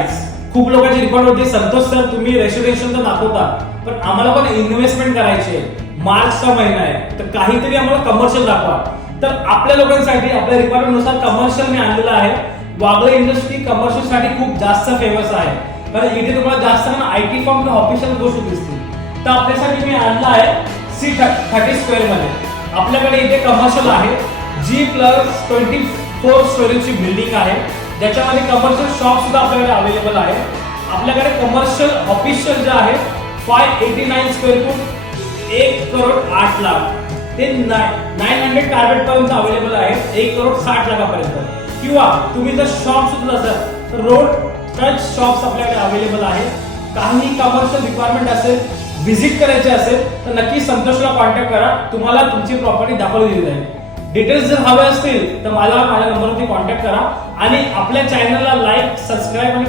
Sites. खूप लोकांची required होती, संतोष सर तुम्ही रेसिडेन्शियल तर दाखवता पण आम्हाला पण इन्व्हेस्टमेंट करायची आहे, मार्चचा महिना आहे तर काहीतरी आम्हाला कमर्शियल दाखवा. तर आपल्या लोकांसाठी आपल्या रिक्वायरमेंट नुसार कमर्शियल मी आणलेलं आहे. वागळे इंडस्ट्री कमर्शियल साठी खूप जास्त फेमस आहे, कारण इथे तुम्हाला जास्त ना आयटी फॉर्म किंवा ऑफिशियल गोष्टी दिसतील. तर आपल्यासाठी मी आणलं आहे C30 स्क्वेअर मध्ये. आपल्याकडे इथे कमर्शियल आहे, G+24 स्टोरेजची बिल्डिंग आहे, ज्याच्यामध्ये कमर्शियल शॉप सुद्धा आपल्याकडे अवेलेबल आहे. आपल्याकडे कमर्शियल ऑफिशियल जे आहे 589 स्क्वेअर फूट 1,08,00,000 ते 900 कार्पेट पर्यंत अवेलेबल आहे, 1,60,00,000 पर्यंत. किंवा तुम्ही जर शॉप सुद्धा असेल तर रोड टच शॉप्स आपल्याकडे अवेलेबल आहे. काही कमर्शियल रिक्वायरमेंट असेल, व्हिजिट करायचे असेल तर नक्की संतोषला कॉन्टॅक्ट करा, तुम्हाला तुमची प्रॉपर्टी दाखवली दिली जाईल. डिटेल्स जर हवे असतील तर मला माझ्या नंबरवरती कॉन्टॅक्ट करा आणि आपल्या चॅनलला लाईक, सबस्क्राईब आणि